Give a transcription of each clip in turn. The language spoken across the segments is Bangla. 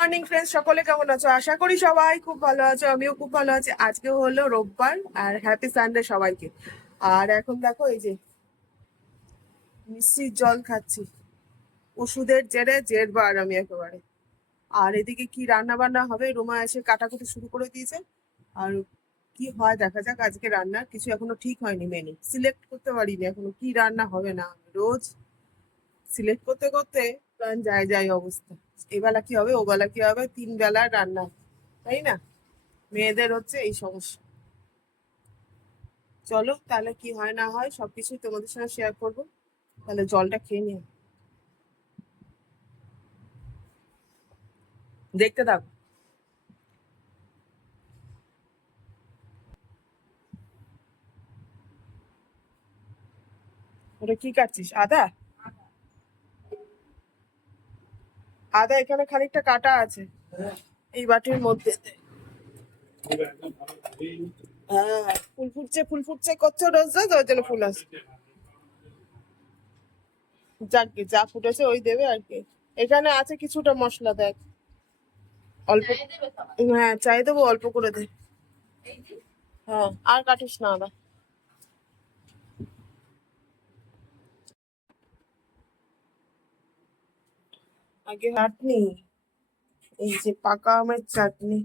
মর্নিং ফ্রেন্ডস, সকলে কেমন আছো? আশা করি সবাই খুব ভালো আছো। আমিও খুব ভালো আছি। আজকে হলো রোববার আর হ্যাপি সানডে সবাইকে। আর এখন দেখো এই যে মিষ্টির জল খাচ্ছি। ওষুধের জেরে জেরবার আমি একেবারে। আর এদিকে কি রান্না বান্না হবে, রুমা এসে কাটাকুটি শুরু করে দিয়েছে। আর কি হয় দেখা যাক। আজকে রান্নার কিছু এখনো ঠিক হয়নি, মেনু সিলেক্ট করতে পারিনি এখনো কি রান্না হবে না। রোজ সিলেক্ট করতে করতে প্রাণ যায় যায় অবস্থা। এবেলা কি হবে, ওবেলা কি হবে, 3 বেলার রান্না, তাই না? মেয়েদের হচ্ছে এই সমস্যা। চলো তাহলে কি হয় না হয় সবকিছু তোমাদের সঙ্গে শেয়ার করবো। তাহলে জলটা খেয়ে নিও, দেখতে থাকো। ওটা কি কাটছিস? আদা? আদা এখানে খানিকটা কাটা আছে এই বাটির মধ্যে। হ্যাঁ, ফুল ফুটছে ফুল ফুটছে করছো রোজ রোজ, ওই জন্য ফুল আসছে। যাক গে, যা ফুটেছে ওই দেবে আর কি। এখানে আছে কিছুটা মশলা, দেখ অল্প। হ্যাঁ, চাই দেবো, অল্প করে দে। হ্যাঁ, আর কাটিস না আদা। আগে চাটনি, এই যে পাকা আমের চাটনি।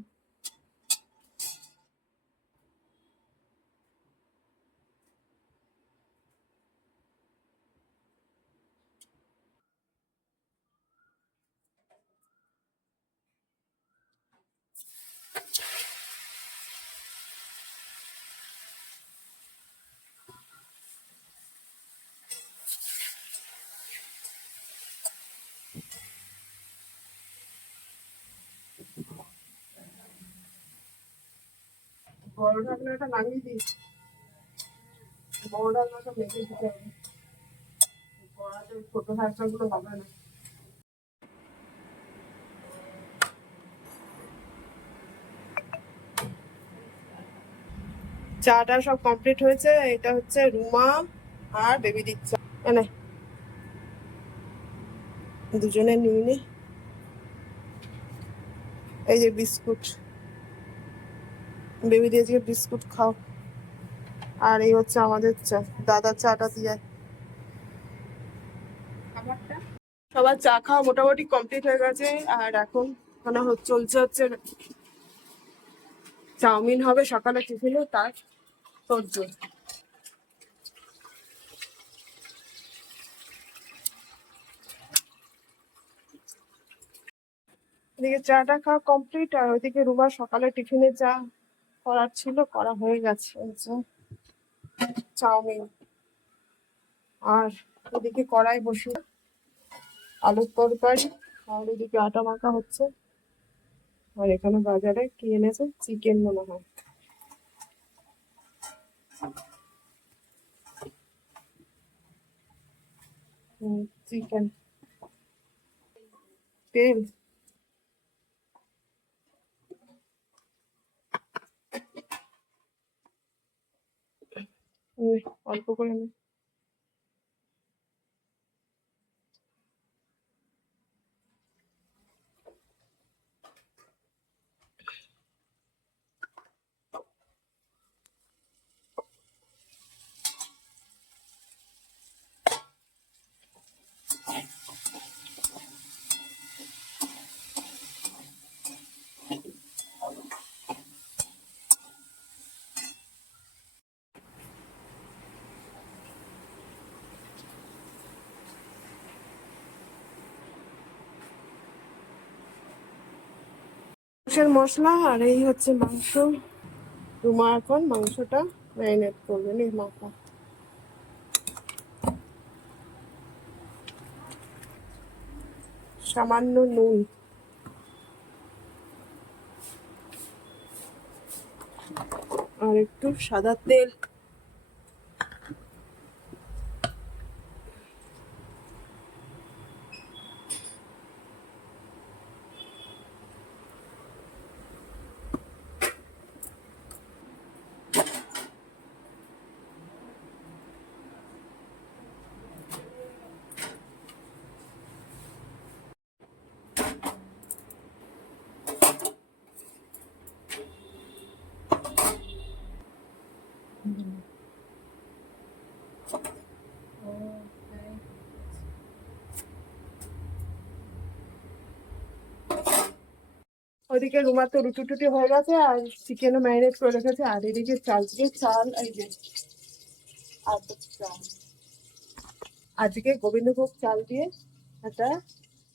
বড় ঢাকনাটা নামিয়ে দিস, বড় ঢাকনাটা মেখে দিতে হবে। কড়াতে ছোট ঢাকনাগুলো হবে না। চাটা সব কমপ্লিট হয়েছে। এটা হচ্ছে রুমা আর বেবি দিচ্ছে। এনে দুজনে নিয়ে নি। এই যে বিস্কুট, বেবি দিয়েছে বিস্কুট খাও। আর এই হচ্ছে আমাদের চা, দাদার চাটা দিয়ে। সবার চা খাওয়া মোটামুটি কমপ্লিট হয়ে গেছে। আর এখন মানে চলছে হচ্ছে চাউমিন হবে সকালে টিফিনে, তার তোড়জোড়। এদিকে চাটা খাওয়া কমপ্লিট, আর ওইদিকে রুমা সকালে টিফিনে চা করার ছিল, করা হয়ে গেছে। এই যে চাউমিন। আর ওদিকে কড়াই বসিয়ে আলুর তরকারি, আর এদিকে আটা মাখা হচ্ছে। আর এখানে বাজারে কি এনেছে, চিকেন মনে হয়। চিকেন, তেল। অল্প করে নে। মাংসের মশলা, আর এই হচ্ছে মাংস। রুমা এখন মাংসটা ম্যারিনেট করবে, নি মাখা। সামান্য নুন, আর একটু সাদা তেল। ওদিকে রুমার তো রুটি টুটি হয়ে গেছে, আর চিকেনও ম্যারিনেট করে রেখেছে, আর এদিকে চাল এই যে চাল আজকে গোবিন্দভোগ চাল দিয়ে একটা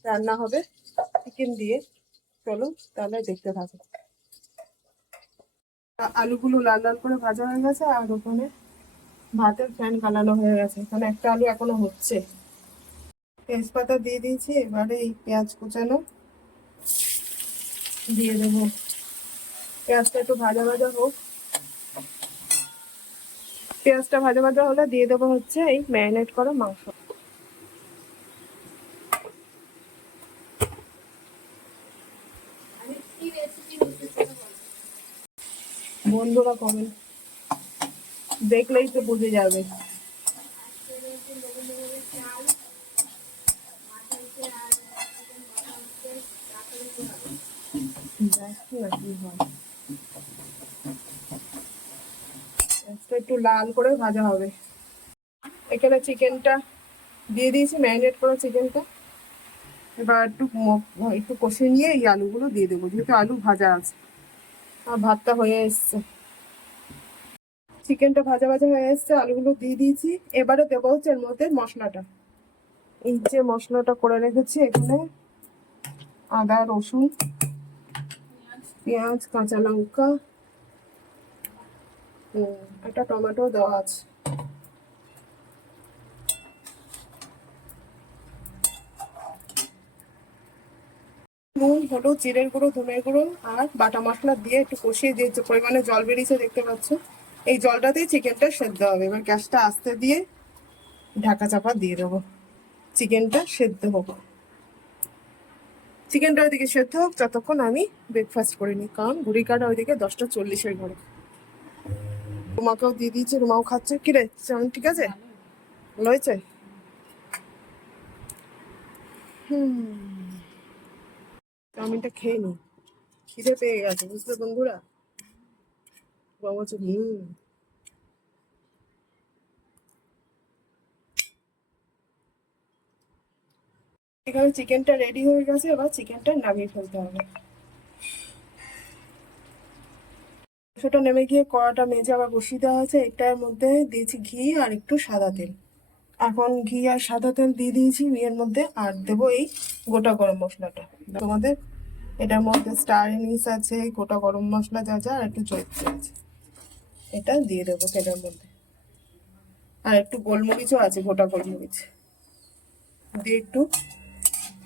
রান্না হবে চিকেন দিয়ে। চলো তাহলে দেখতে থাকো। আলুগুলো লাল লাল করে ভাজা হয়ে গেছে, আর ওখানে ভাতের ফ্যান কালানো হয়ে গেছে, এখানে একটা আলু এখনো হচ্ছে। তেজপাতা দিয়ে দিয়েছি, এবারে এই পেঁয়াজ কুচানো দিয়ে দেবো। পেঁয়াজটা একটু ভাজা ভাজা হোক, পেঁয়াজটা ভাজা ভাজা হলে দিয়ে দেবো হচ্ছে এই ম্যারিনেট করা মাংস। বন্ধুরা কমেন্ট দেখলেই তো বুঝে যাবে। একটু লাল করে ভাজা হবে। এখানে চিকেনটা দিয়ে দিয়েছি, ম্যারিনেট করা চিকেনটা। এবার একটু কষে নিয়ে এই আলুগুলো দিয়ে দেবো, যেহেতু আলু ভাজা আছে। আর ভাতটা হয়ে এসছে, চিকেনটা ভাজা ভাজা হয়ে এসছে, আলুগুলো দিয়ে দিয়েছি। এবারে দেবো হচ্ছে এর মধ্যে মশলাটা। এই যে মশলাটা করে রেখেছি এখানে, আদা রসুন পেঁয়াজ কাঁচা লঙ্কা, একটা টমেটো দেওয়া আছে। নুন হলুদ জিরের গুঁড়ো ধনের গুঁড়ো আর বাটা মশলা দিয়ে একটু কষিয়ে দিয়ে যে পরিমাণে জল বেরিয়েছে দেখতে পাচ্ছ, এই জলটাতেই চিকেনটা সেদ্ধ হবে। এবার গ্যাসটা আস্তে দিয়ে ঢাকা চাপা দিয়ে দেবো, চিকেনটা সেদ্ধ হোক। চিকেনটা ওইদিকে সেদ্ধ হোক যতক্ষণ আমি ব্রেকফাস্ট করে নিই, কারণ ঘুড়ি কাটা ওইদিকে 10:40 ঘরে। রুমাকেও দিয়ে দিয়েছে, রুমাও খাচ্ছে। কিরে চাউমিন ঠিক আছে, ভালো হয়েছে? চাউমিনটা খেয়ে নি, খিদে পেয়ে গেছে বুঝলে বন্ধুরা। বাবা এখানে চিকেনটা রেডি হয়ে গেছে, এবার চিকেনটা নামিয়ে ফেলতে হবে। সেটা নেমে গিয়ে কড়াটা মেজে আবার বসিয়ে দেওয়া হয়েছে। এটার মধ্যে দিয়েছি ঘি আর একটু সাদা তেল। এখন ঘি আর সাদা তেল দিয়ে দিয়েছি এর মধ্যে, আর দেবো এই গোটা গরম মশলাটা। তোমাদের এটার মধ্যে স্টার এনিস আছে, গোটা গরম মশলা যা যা, আর একটু জয়িত্রী আছে, এটা দিয়ে দেবো তেলের মধ্যে। আর একটু গোলমরিচও আছে, গোটা গোলমরিচ দিয়ে একটু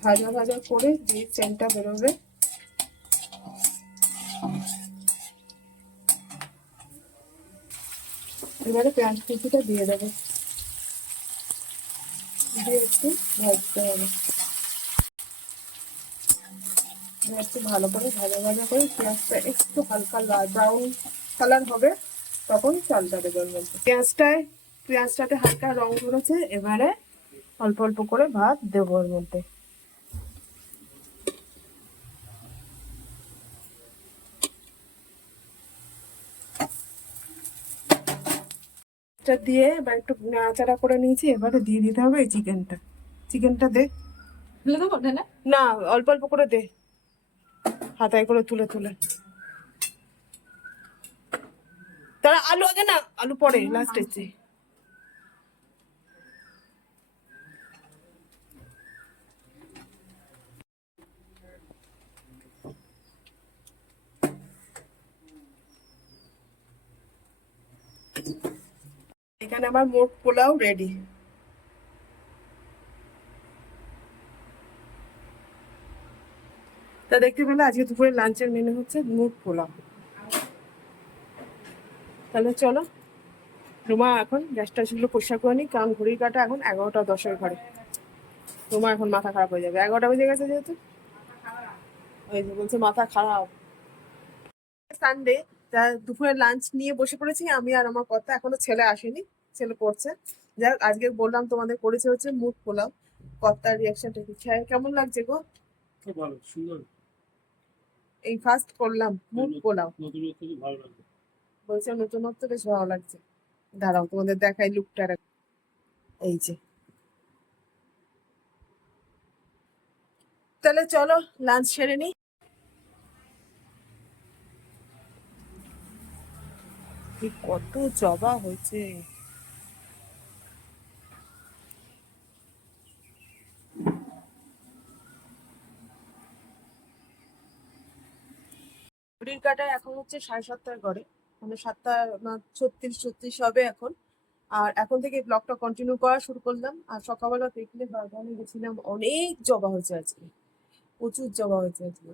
ভাজা ভাজা করে দিয়ে সেন্টটা বেরোবে। এবারে পেঁয়াজ কুচিটা দিয়ে দেবো, দিয়ে একটু ভাজতে হবে। একটু ভালো করে ভাজা ভাজা করে পেঁয়াজটা একটু হালকা লাল ব্রাউন কালার হবে, তখন চালটা দেবো এর মধ্যে। পেঁয়াজটাতে হালকা রং ধরেছে, এবারে অল্প অল্প করে ভাত দেবো এর মধ্যে। দিয়ে এবার একটু নাড়াচাড়া করে নিয়েছি, এবারে দিয়ে দিতে হবে এই চিকেনটা। চিকেনটা দে, না অল্প অল্প করে দে, হাতায় করে তুলে তুলে। তারা আলু আগে না, আলু পরে লাস্টে। এখানে আমার মোট পোলাও রেডি। তা দেখতে পেলে আজকে দুপুরে লাঞ্চের মেনু হচ্ছে মোট পোলাও। তাহলে চলো, রুমা এখন গ্যাসটা সেগুলো পরিষ্কার করে নিই, কারণ ঘড়ির কাটা এখন 11:10 ঘরে। রুমা এখন মাথা খারাপ হয়ে যাবে, 11টা বেজে গেছে যেহেতু। ওই যে বলছে মাথা খারাপ। সানডে যা দুপুরে লাঞ্চ নিয়ে বসে পড়েছি আমি আর আমার কর্তা, এখনো ছেলে আসেনি, ছেলে পড়ছে। যাক আজকে বললাম তোমাদের করেছে হচ্ছে মুগ পোলাও। কর্তার রিয়াকশনটা কি, কেমন লাগছে গো? ভালো, সুন্দর। এই ফার্স্ট করলাম মুগ পোলাও, বলছে নতুনত্ব বেশ ভালো লাগছে। দাঁড়াও তোমাদের দেখাই লুকটা। এই যে, তাহলে চলো লাঞ্চ সেরে নিই। এদিকে কত জবা হয়েছে। ঘড়ির কাঁটায় এখন হচ্ছে 7:30 ঘরে, মানে 7:36 হবে এখন। আর এখন থেকে ব্লগটা কন্টিনিউ করা শুরু করলাম। আর সকালবেলা দেখলে বাগানে গেছিলাম, অনেক জবা হয়েছে আজকে, প্রচুর জবা হয়েছে আজকে।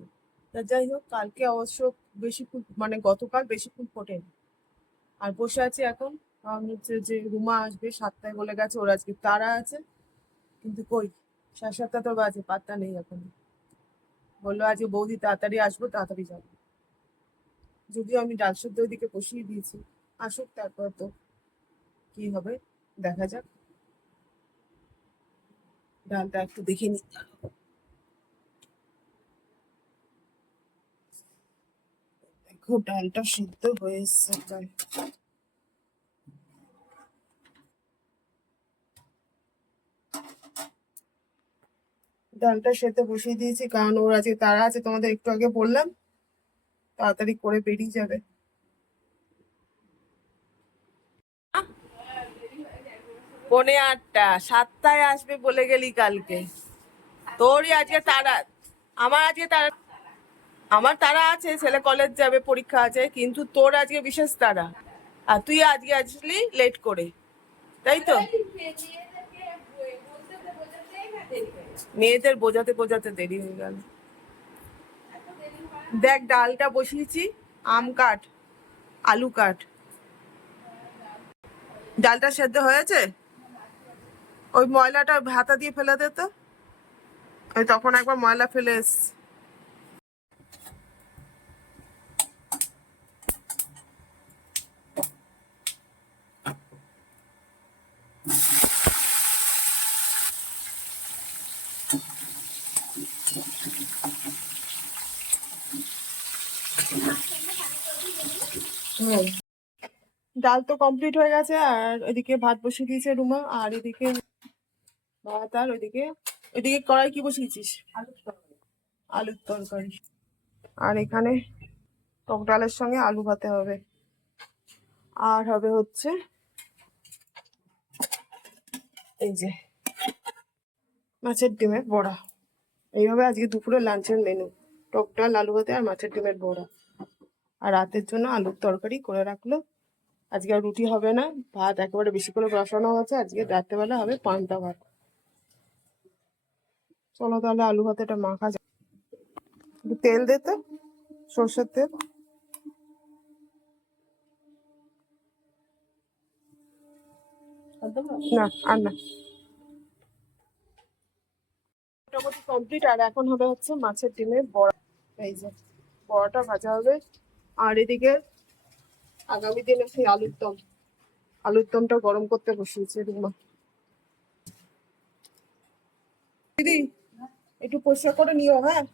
তা যাই হোক, কালকে অবশ্য বেশি ফুল, মানে গতকাল বেশি ফুল ফোটেনি। আর বসে আছি এখন, কারণ হচ্ছে যে রুমা আসবে 7টায় বলে গেছে, ওর আজকে তাড়া আছে। কিন্তু কই, 7:30 তো বাজে, পাত্তা নেই এখন। বললো আজকে বৌদি তাড়াতাড়ি আসবো, তাড়াতাড়ি যাবো। যদিও আমি ডাল সেদ্ধ ওইদিকে বসিয়ে দিয়েছি, আসুক তারপর তো কি হবে দেখা যাক। ডালটা একটু দেখে নি। দেখো ডালটা সিদ্ধ হয়ে এসছে প্রায়। ডালটা সেদ্ধ বসিয়ে দিয়েছি, কারণ ওর আজকে তাড়া আছে, তোমাদের একটু আগে বললাম, তাড়াতাড়ি করে বেরিয়ে যাবে। 7:45, 7টায় আসবে বলে গেলি কালকে। তোরই আজকে তাড়া, আমার আজকে তাড়া, আমার তাড়া আছে, ছেলে কলেজ যাবে, পরীক্ষা আছে, কিন্তু তোর আজকে বিশেষ তাড়া। আর তুই আজকে আসলি লেট করে, তাই তো? মেয়েদের বোঝাতে বোঝাতে দেরি হয়ে গেল। দেখ ডালটা বসিয়েছি, আম কাট, আলু কাট। ডালটা সেদ্ধ হয়েছে? ওই ময়লাটা হাতা দিয়ে ফেলে দে তো, ওই তখন একবার ময়লা ফেলে এসছি। হুম, ডাল তো কমপ্লিট হয়ে গেছে। আর এদিকে ভাত বসিয়ে দিয়েছে রুমা, আর এদিকে ভাত, আর ওইদিকে ওইদিকে কড়াই কি বসিয়েছিস? আলুর তরকারি। আর এখানে টক ডালের সঙ্গে আলু ভাতে হবে। আর হবে হচ্ছে এই যে মাছের ডিমের বড়া। এইভাবে আজকে দুপুরে লাঞ্চের মেনু, টক ডাল, আলু ভাতে আর মাছের ডিমের বড়া। আর রাতের জন্য আলুর তরকারি করে রাখলো। আজকে আর রুটি হবে না, ভাত একেবারে বেশি করে বসানো হয়েছে, আজকে রাত্রেবেলা হবে পান্তা ভাত। চলো তাহলে আলু ভাতেটা মাখা যায়। একটু তেল দে তো, সর্ষের তেল। না আর না, মোটামুটি কমপ্লিট। আর এখন হবে হচ্ছে মাছের ডিমের বড়া। এই যে বড়াটা ভাজা হবে। আর এদিকে আগামী দিনে সেই আলুর দম, আলুর দমটা গরম করতে বসিয়েছে রুমা। দিদি একটু পরিষ্কার করে নিও, হ্যাঁ।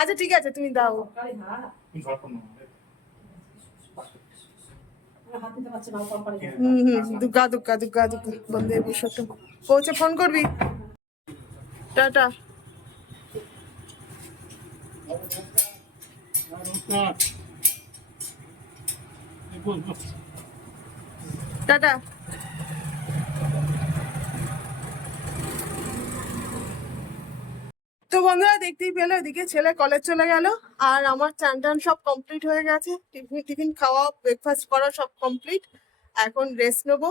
আচ্ছা ঠিক আছে, তুমি দাও। দুগ্গা দুগ্গা দুগ্গা দুগ্গা, বন্দে পুরুষোত্তম। পৌঁছে ফোন করবি। টাটা। টাটা। তো বন্ধুরা দেখতেই পেলে, ওদিকে ছেলে কলেজ চলে গেল। আর আমার চান টান সব কমপ্লিট হয়ে গেছে, টিফিন টিফিন খাওয়া, ব্রেকফাস্ট করা সব কমপ্লিট। এখন রেস্ট নেবো।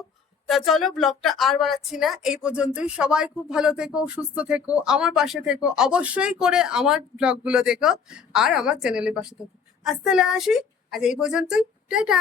তা চলো ব্লগটা আর বাড়াচ্ছি না, এই পর্যন্তই। সবাই খুব ভালো থেকো, সুস্থ থেকো, আমার পাশে থেকো, অবশ্যই করে আমার ব্লগগুলো দেখো আর আমার চ্যানেলের পাশে থেকো। আজ তাহলে আসি, আজ এই পর্যন্তই, টাটা।